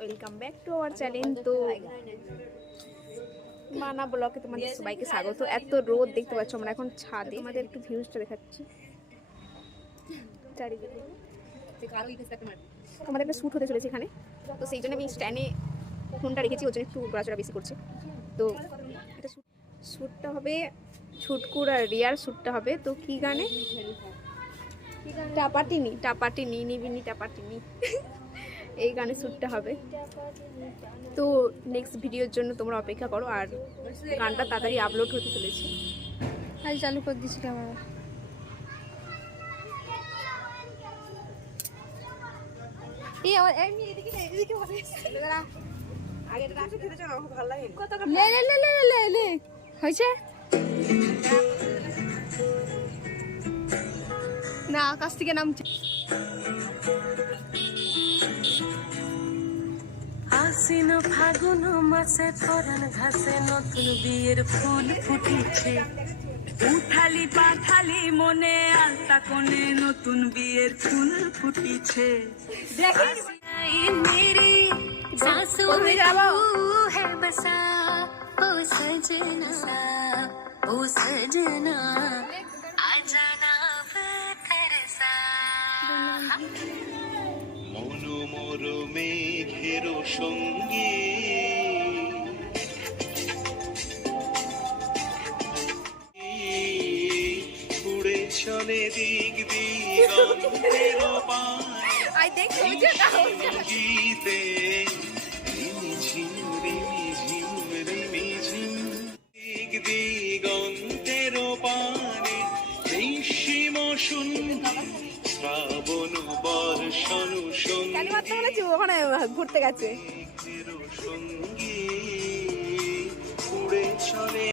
Welcome back to our channel. তো মানা ব্লগে তোমাদের সবাইকে স্বাগত। এত রোদ দেখতে পাচ্ছ, আমরা এখন ছাদে। তোমাদের একটু ভিউজটা দেখাচ্ছি চারিদিকে। আমাদের একটা শ্যুট হতে চলেছে এখানে, তো সেই জন্য আমি স্ট্যান্ডে ফোনটা রেখেছি, ওর জন্য একটু ঘোরাচড়া বেশি করছে। তো এটা শ্যুটটা হবে ছুটকুর আর রিয়ার শ্যুটটা হবে। তো কি গানে? টাপাটিনি টাপাটিনি নিবিনি টাপাটিনি এই গানে শ্যুটটা হবে। তো নেক্সট ভিডিওর জন্য তোমরা অপেক্ষা করো, আর গানটা তাড়াতাড়ি আপলোড হতে চলেছে। আজ চালু করে দিচ্ছি ক্যামেরা। এই আমার এমনি এদিকে না এদিকে ভালো দাঁড়া। আগে রাতে খেতে চলো, আমার ভালো লাগে। লে লে লে লে লে লে হইছে না, আকাশ থেকে নামছে। আশ্বিন ফাগুন মাসে পরাণ ঘাসে নতুন বিয়ের ফুল ফুটিছে। উঠালি পাঠালি মনে আলতা কোণে নতুন বিয়ের ফুল ফুটিছে। মেরে सासों में तू है बसा ओ सजना ओ सजना आ जाना तरसा। মনোমর মেঘের সঙ্গে উড়ে চলে দিক দিগন্তের গীতে রিমিঝিম রিমিঝিম রিমিঝিম দিক দিগন্তের পানে নিঃসীম সুন্দর শ্রাবণ বর্ষণ সঙ্গে ওখানে ঘুরতে গেছে।